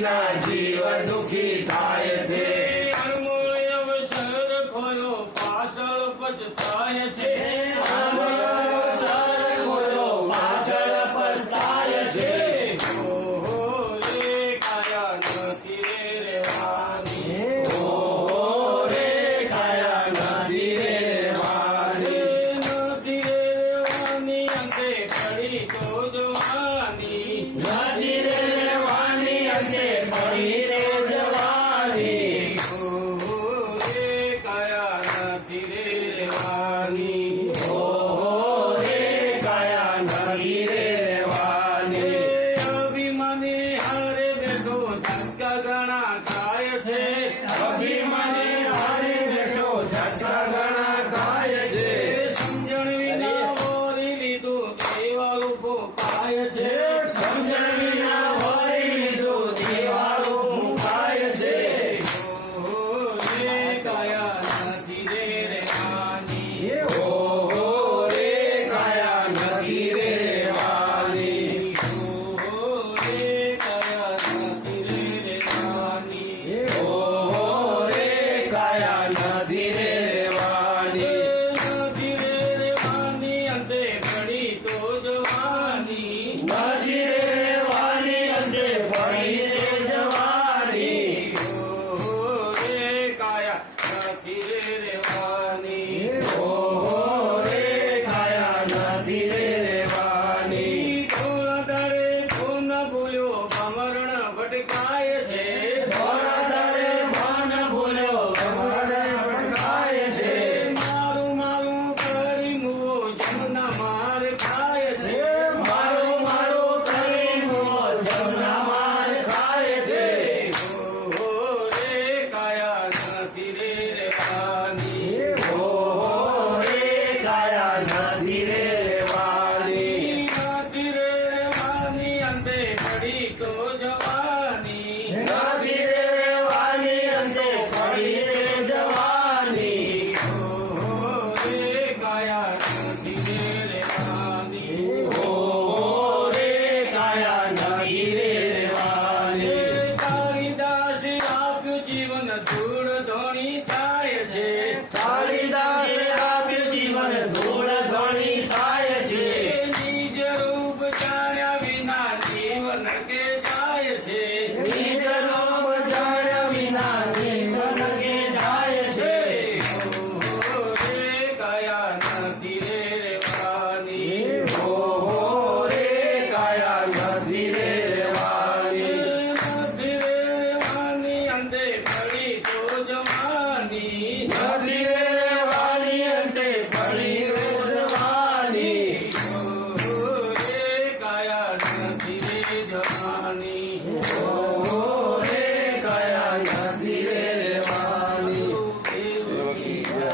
વિના જીવ દુખી થાય છે અનમોલ અવસર ખોયો પાછળ પછતાય છે અવસર ખોયો પાછળ પસ્તાય છે ઓહો રે કાયા નથી રે રહેવાની ઓહો રે કાયા નથી રે રહેવાની નથી રે રહેવાની અંતે પડી તો જવાની નથી રે રહેવાની અંતે પડી રે જવાની ઓહો રે કાયા નથી રે રહેવાની ઓહો રે કાયા નથી રે રહેવાની અભિમાની હારે બેઠો ધક્કા ઘણા ખાય છે અભિમાની હારે બેઠો ઝટકા ઘણા ખાય છે સમજણ વિના વોરી લીધું દેવાલ ઉભો પાય છે સમજણ વિના વળી લીધું દિવાળું મુકાય છે ઓહો રે કાયા નથી રે રહેવાની ઓહો રે કાયા નથી રે રહેવાની ઓહો રે કાયા નથી રે રહેવાની ઓહો રે કાયા નથી રે રહેવાની નથી રે રહેવાની અંતે પડી તો જવાની નથી રે રહેવાની અંતે પડી રે જવાની ઓહો રે કાયા નથી રે રહેવાની ઓહો રે કાયા નથી રે રહેવાની થોડા દાડે કોણ ભૂલ્યો ભમરણ ભટકાય છે